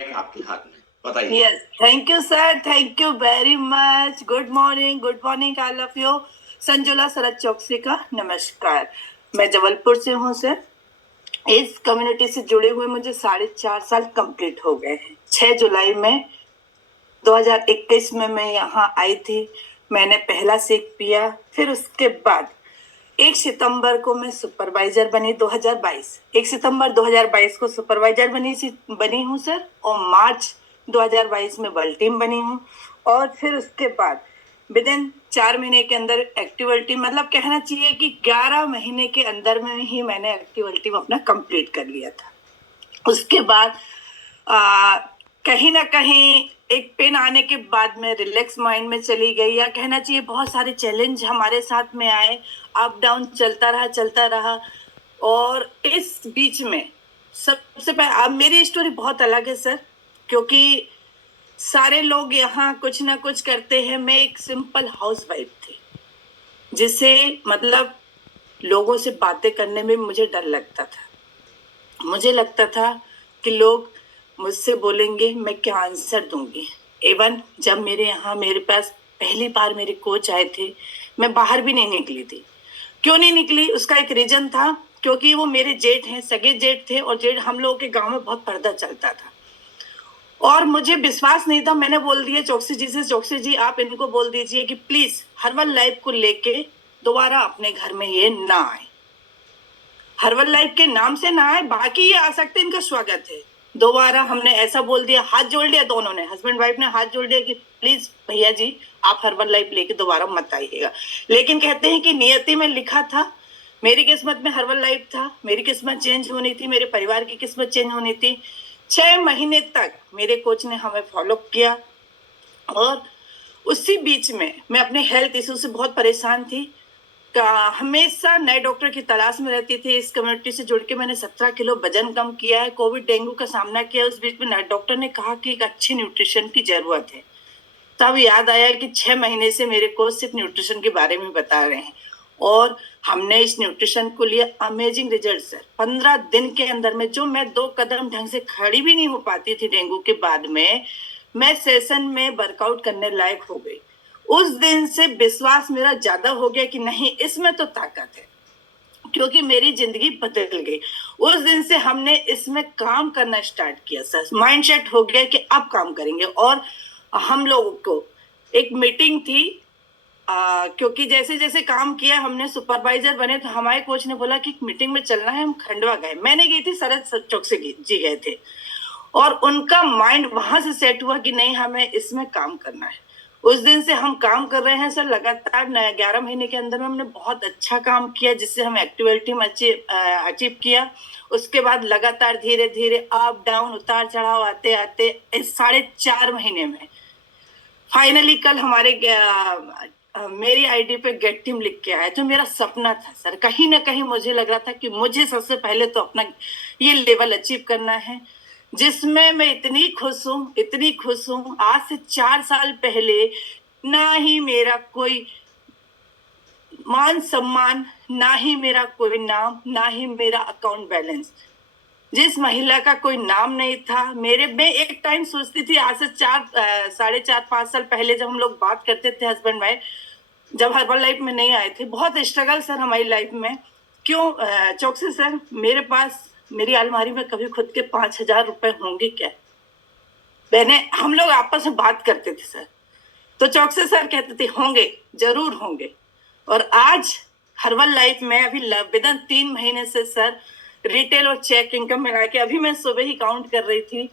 आपके हाथ में, बताइए। Yes, thank you sir, thank you very much. Good morning all of you. Sanjula Sharad Chouksey का नमस्कार। मैं जबलपुर से हूँ सर। इस कम्युनिटी से जुड़े हुए मुझे 4.5 साल कंप्लीट हो गए हैं। 6 जुलाई में 2021 में मैं यहाँ आई थी। मैंने पहला सेक पिया, फिर उसके बाद 1 सितंबर को मैं सुपरवाइजर बनी। 2022 1 सितंबर 2022 को सुपरवाइजर बनी हूँ सर, और मार्च 2022 में वर्ल्ड टीम बनी हूँ। और फिर उसके बाद विद इन 4 महीने के अंदर एक्टिविटी, मतलब कहना चाहिए कि 11 महीने के अंदर में ही मैंने एक्टिविटी अपना कंप्लीट कर लिया था। उसके बाद कहीं ना कहीं एक पेन आने के बाद में रिलैक्स माइंड में चली गई, या कहना चाहिए बहुत सारे चैलेंज हमारे साथ में आए। अप डाउन चलता रहा। और इस बीच में सबसे पहले, अब मेरी स्टोरी बहुत अलग है सर, क्योंकि सारे लोग यहाँ कुछ ना कुछ करते हैं। मैं एक सिंपल हाउसवाइफ थी, जिसे मतलब लोगों से बातें करने में मुझे डर लगता था। मुझे लगता था कि लोग मुझसे बोलेंगे, मैं क्या आंसर दूंगी। इवन जब मेरे पास पहली बार मेरे कोच आए थे, मैं बाहर भी नहीं निकली थी। क्यों नहीं निकली, उसका एक रीजन था, क्योंकि वो मेरे जेठ हैं, सगे जेठ थे, और जेठ हम लोगों के गांव में बहुत पर्दा चलता था। और मुझे विश्वास नहीं था। मैंने बोल दिया चौकसी जी से, चौकसी जी आप इनको बोल दीजिए कि प्लीज हर्बल लाइफ को लेके दोबारा अपने घर में ये ना आए। हर्बल लाइफ के नाम से ना आए, बाकी ये आ सकते, इनका स्वागत है। दोबारा हमने ऐसा बोल दिया, हाथ जोड़ लिया, दोनों ने, हस्बैंड वाइफ ने हाथ जोड़ लिया कि प्लीज भैया जी आप हर्बल लाइफ लेके दोबारा मत आइएगा। लेकिन कहते हैं कि नियति में लिखा था, मेरी किस्मत में हर्बल लाइफ था, मेरी किस्मत चेंज होनी थी, मेरे परिवार की किस्मत चेंज होनी थी। 6 महीने तक मेरे कोच ने हमें फॉलो किया, और उसी बीच में मैं अपने हेल्थ इशू से बहुत परेशान थी। हमेशा नए डॉक्टर की तलाश में रहती थी। इस कम्युनिटी से जुड़ के मैंने 17 किलो वजन कम किया है। कोविड डेंगू का सामना किया। उस बीच में नए डॉक्टर ने कहा कि एक अच्छी न्यूट्रिशन की जरूरत है। तब याद आया कि 6 महीने से मेरे कोच सिर्फ न्यूट्रिशन के बारे में बता रहे हैं, और हमने इस न्यूट्रिशन को लिया। Amazing result sir. 15 दिन के अंदर में, जो मैं 2 कदम ढंग से खड़ी भी नहीं हो पाती थी डेंगू के बाद में, मैं सेशन में वर्कआउट करने लायक हो गई। उस दिन से विश्वास मेरा ज्यादा हो गया कि नहीं, इसमें तो ताकत है, क्योंकि मेरी जिंदगी बदल गई। उस दिन से हमने इसमें काम करना स्टार्ट किया सर। माइंडसेट हो गया कि अब काम करेंगे। और हम लोगों को एक मीटिंग थी, क्योंकि जैसे जैसे काम किया, हमने सुपरवाइजर बने, तो हमारे कोच ने बोला कि मीटिंग में चलना है। हम खंडवा गए, मैंने गई थी, शरद चौकसी जी गए थे, और उनका माइंड वहां से सेट हुआ कि नहीं, हमें इसमें काम करना है। उस दिन से हम काम कर रहे हैं सर लगातार। 11 महीने के अंदर में हमने बहुत अच्छा काम किया, जिससे हम एक्टिविटी में अचीव किया। उसके बाद लगातार धीरे धीरे अप डाउन, उतार चढ़ाव आते आते इस 4.5 महीने में फाइनली कल मेरी आईडी पे गेट टीम लिख के आया, जो मेरा सपना था सर। कहीं ना कहीं मुझे लग रहा था कि मुझे सबसे पहले तो अपना ये लेवल अचीव करना है, जिसमें मैं इतनी खुश हूँ, इतनी खुश हूँ। आज से 4 साल पहले ना ही मेरा कोई मान सम्मान, ना ही मेरा कोई नाम, ना ही मेरा अकाउंट बैलेंस, जिस महिला का कोई नाम नहीं था मेरे। मैं एक टाइम सोचती थी, आज से 4.5 5 साल पहले, जब हम लोग बात करते थे हस्बैंड वाइफ, जब हर्बल लाइफ में नहीं आए थे, बहुत स्ट्रगल सर हमारी लाइफ में। क्यों चौकसी सर, मेरे पास मेरी अलमारी में कभी खुद के 5,000 रुपए होंगे क्या? मैंने, हम लोग आपस में बात करते थे सर, तो चौकसी सर कहते थे होंगे, जरूर होंगे। और आज हर्बल लाइफ में अभी विदिन 3 महीने से सर, रिटेल और चेक इनकम मिला के, अभी मैं सुबह ही काउंट कर रही थी,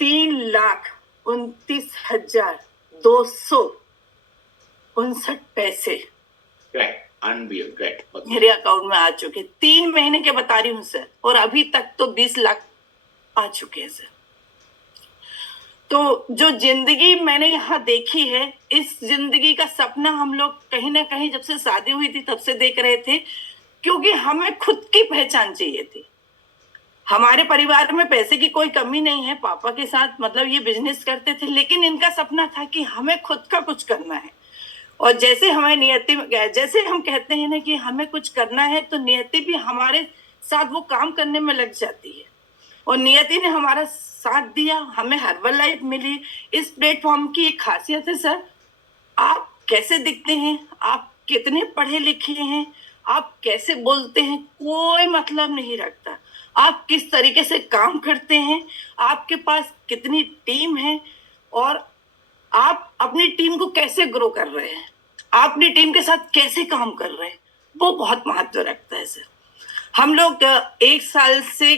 3,29,259 मेरे अकाउंट में आ चुके। 3 महीने के बता रही हूँ सर, और अभी तक तो 20 लाख आ चुके हैं सर। तो जो जिंदगी मैंने यहाँ देखी है, इस जिंदगी का सपना हम लोग कहीं ना कहीं जब से शादी हुई थी तब से देख रहे थे, क्योंकि हमें खुद की पहचान चाहिए थी। हमारे परिवार में पैसे की कोई कमी नहीं है, पापा के साथ मतलब ये बिजनेस करते थे, लेकिन इनका सपना था कि हमें खुद का कुछ करना है। और जैसे हमें नियति, जैसे हम कहते हैं ना कि हमें कुछ करना है, तो नियति भी हमारे साथ वो काम करने में लग जाती है। और नियति ने हमारा साथ दिया, हमें हर्बल लाइफ मिली। इस प्लेटफॉर्म की एक खासियत है सर, आप कैसे दिखते हैं, आप कितने पढ़े लिखे हैं, आप कैसे बोलते हैं, कोई मतलब नहीं रखता। आप किस तरीके से काम करते हैं, आपके पास कितनी टीम है, और आप अपनी टीम को कैसे ग्रो कर रहे हैं, आप अपनी टीम के साथ कैसे काम कर रहे हैं, वो बहुत महत्व रखता है सर। हम लोग 1 साल से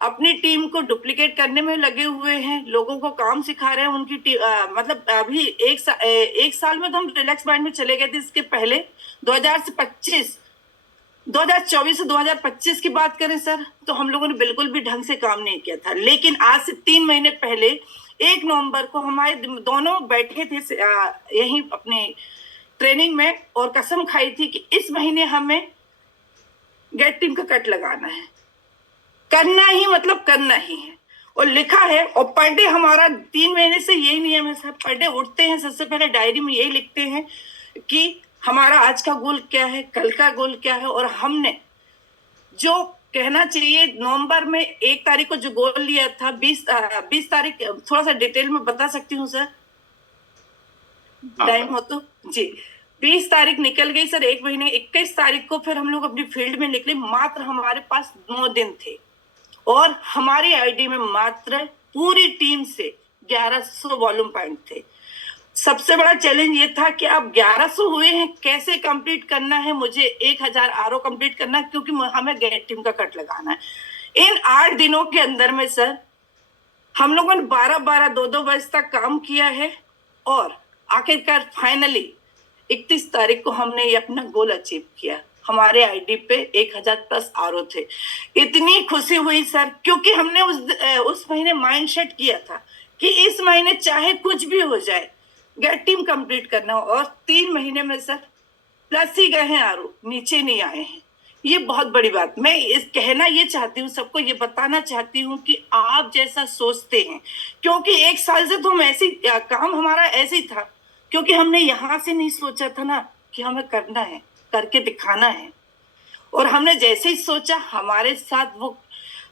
अपनी टीम को डुप्लीकेट करने में लगे हुए हैं, लोगों को काम सिखा रहे हैं। उनकी टीम मतलब अभी 1 साल में तो हम रिलैक्स माइंड में चले गए थे। इसके पहले 2024 से 2025 की बात करें सर, तो हम लोगों ने बिल्कुल भी ढंग से काम नहीं किया था। लेकिन आज से 3 महीने पहले 1 नवंबर को हमारे दोनों बैठे थे यहीं अपने ट्रेनिंग में, और कसम खाई थी कि इस महीने हमें गेट टीम का कट लगाना है, करना ही मतलब करना ही है। और लिखा है, और पर डे हमारा 3 महीने से यही नियम है सर। पर डे उठते हैं, सबसे पहले डायरी में यही लिखते हैं कि हमारा आज का गोल क्या है, कल का गोल क्या है। और हमने जो कहना चाहिए, नवंबर में 1 तारीख को जो गोल लिया था, 20 तारीख, थोड़ा सा डिटेल में बता सकती हूँ सर, टाइम हो तो जी। 20 तारीख निकल गई सर, 1 महीने। 21 तारीख को फिर हम लोग अपनी फील्ड में निकले। मात्र हमारे पास 9 दिन थे, और हमारी आईडी में मात्र पूरी टीम से 1100 वॉल्यूम पॉइंट थे। सबसे बड़ा चैलेंज ये था कि अब 1100 हुए हैं, कैसे कंप्लीट करना है, मुझे 1000 आरओ कंप्लीट करना है, क्योंकि हमें गेट टीम का कट लगाना है। इन 8 दिनों के अंदर में सर हम लोगों ने 12-12, 2-2 बजे तक काम किया है, और आखिरकार फाइनली 31 तारीख को हमने ये अपना गोल अचीव किया। हमारे आईडी पे 1000+ आरओ थे। इतनी खुशी हुई सर, क्योंकि हमने उस महीने माइंड सेट किया था कि इस महीने चाहे कुछ भी हो जाए, गेट टीम कंप्लीट करना हो। और 3 महीने में सर प्लस ही गए हैं आरओ, नीचे नहीं आए हैं। ये बहुत बड़ी बात, मैं इस कहना ये चाहती हूँ, सबको ये बताना चाहती हूँ कि आप जैसा सोचते हैं, क्योंकि 1 साल से तो हम ऐसे काम हमारा ऐसे ही था, क्योंकि हमने यहाँ से नहीं सोचा था ना कि हमें करना है, करके दिखाना है। और हमने जैसे ही सोचा, हमारे साथ वो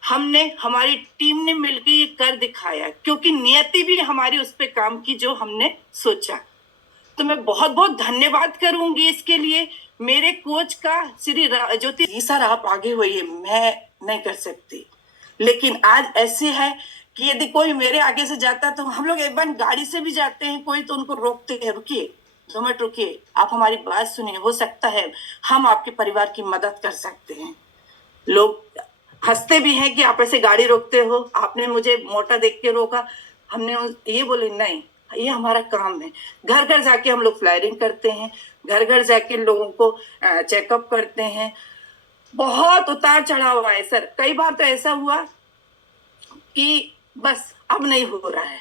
हमारी टीम ने मिलकर ये कर दिखाया, क्योंकि नियति भी हमारी उस पर काम की जो हमने सोचा। तो मैं बहुत बहुत धन्यवाद करूंगी इसके लिए मेरे कोच का, श्री ज्योति सर। आप आगे होइए, मैं नहीं कर सकती। लेकिन आज ऐसे है कि यदि कोई मेरे आगे से जाता, तो हम लोग एक बार गाड़ी से भी जाते हैं, कोई तो उनको रोकते हैं, रुकिए 2 मिनट रुकिए, आप हमारी बात सुनिए, हो सकता है हम आपके परिवार की मदद कर सकते हैं। लोग हंसते भी हैं कि आप ऐसे गाड़ी रोकते हो, आपने मुझे मोटा देख के रोका। हमने ये बोले, नहीं, ये हमारा काम है। घर घर जाके हम लोग फ्लायरिंग करते हैं, घर घर जाके लोगों को चेकअप करते हैं। बहुत उतार चढ़ाव हुआ है सर। कई बार तो ऐसा हुआ कि बस अब नहीं हो रहा है,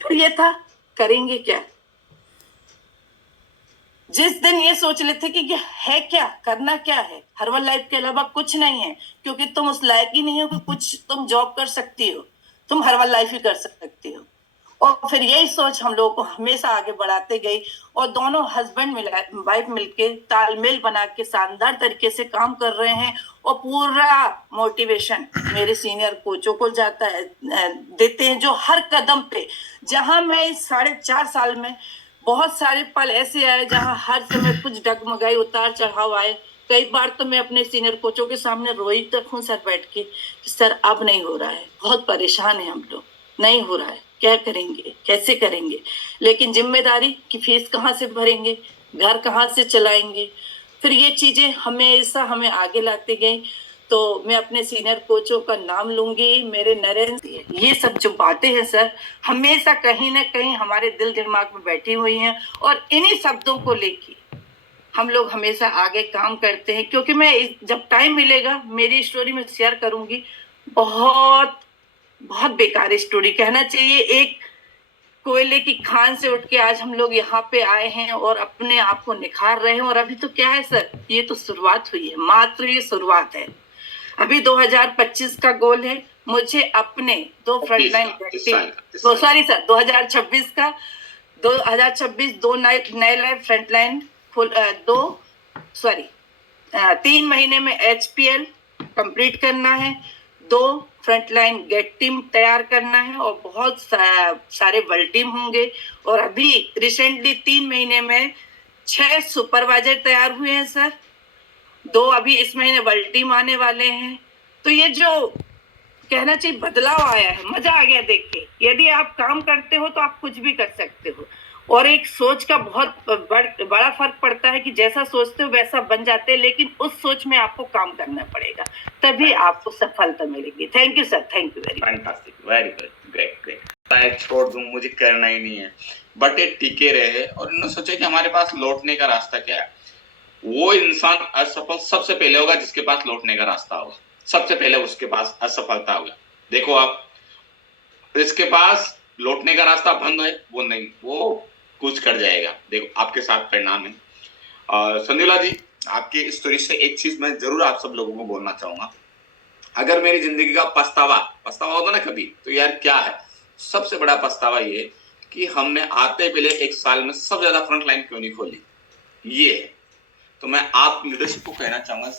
फिर ये था करेंगे क्या। जिस दिन ये सोच लेते कि है क्या, करना क्या है, हर्बल लाइफ के अलावा कुछ नहीं है, क्योंकि तुम उस लायक ही नहीं हो कि कुछ तुम जॉब कर सकती हो, तुम हर्बल लाइफ ही कर सकती हो। और फिर यही सोच हम लोगों को हमेशा आगे बढ़ाते गई, और दोनों हस्बैंड वाइफ मिलके तालमेल बना के शानदार तरीके से काम कर रहे हैं। और पूरा मोटिवेशन मेरे सीनियर कोचों को जाता है, देते हैं, जो हर कदम पे, जहां मैं इस 4.5 साल में बहुत सारे पल ऐसे आए जहां हर समय कुछ डगमगाई, उतार चढ़ाव आए। कई बार तो मैं अपने सीनियर कोचों के सामने रोई तक हूँ सर, बैठ के, सर अब नहीं हो रहा है, बहुत परेशान है हम लोग, नहीं हो रहा है, क्या करेंगे, कैसे करेंगे। लेकिन जिम्मेदारी की फीस कहाँ से भरेंगे, घर कहाँ से चलाएंगे। फिर ये चीजें हमेशा हमें आगे लाते गए। तो मैं अपने सीनियर कोचों का नाम लूंगी, मेरे नरेंद्र, ये सब जो बातें हैं सर, हमेशा कहीं ना कहीं हमारे दिल दिमाग में बैठी हुई हैं, और इन्हीं शब्दों को लेके हम लोग हमेशा आगे काम करते हैं। क्योंकि मैं जब टाइम मिलेगा मेरी स्टोरी में शेयर करूंगी। बहुत बहुत बेकार स्टोरी कहना चाहिए, एक कोयले की खान से उठ के आज हम लोग यहाँ पे आए हैं और अपने आप को निखार रहे हैं। और अभी तो क्या है सर, ये तो शुरुआत हुई है, मात्र ये शुरुआत है। अभी 2025 का गोल है, मुझे अपने 2 फ्रंटलाइन, सॉरी सर, 2026 का, 2 नए लाइव फ्रंटलाइन, 3 महीने में HPL कंप्लीट करना है, 2 फ्रंटलाइन गेट टीम तैयार करना है और बहुत सारे वर्ल्ड टीम होंगे। और अभी रिसेंटली 3 महीने में 6 सुपरवाइजर तैयार हुए हैं सर, 2 अभी इस महीने वर्ल्ड टीम आने वाले हैं। तो ये जो कहना चाहिए बदलाव आया है, मजा आ गया देख के। यदि आप काम करते हो तो आप कुछ भी कर सकते हो, और एक सोच का बहुत बड़ा फर्क पड़ता है कि जैसा सोचते हो वैसा बन जाते हैं, लेकिन उस सोच में आपको काम करना पड़ेगा, तभी आपको सफलता मिलेगी। Thank you sir, thank you very much. Fantastic, very good, great great. मैं छोड़ दूं, मुझे करना ही नहीं है, बट ये टिके रहे और इन्होंने सोचा कि हमारे पास लौटने का रास्ता क्या है। वो इंसान असफल सबसे पहले होगा जिसके पास लौटने का रास्ता होगा, सबसे पहले उसके पास असफलता होगा। देखो आप, इसके पास लौटने का रास्ता बंद है, वो नहीं, वो कुछ कर जाएगा। देखो आपके साथ परिणाम है। संजुला जी, आपकी स्टोरी से एक चीज मैं जरूर आप सब लोगों को बोलना चाहूंगा। अगर मेरी जिंदगी का पछतावा होगा ना कभी, तो यार क्या है, सबसे बड़ा पछतावा ये कि हमने आते पहले 1 साल में सबसे ज्यादा फ्रंट लाइन क्यों नहीं खोली, ये है। तो मैं आप लीडरशिप को कहना चाहूंगा,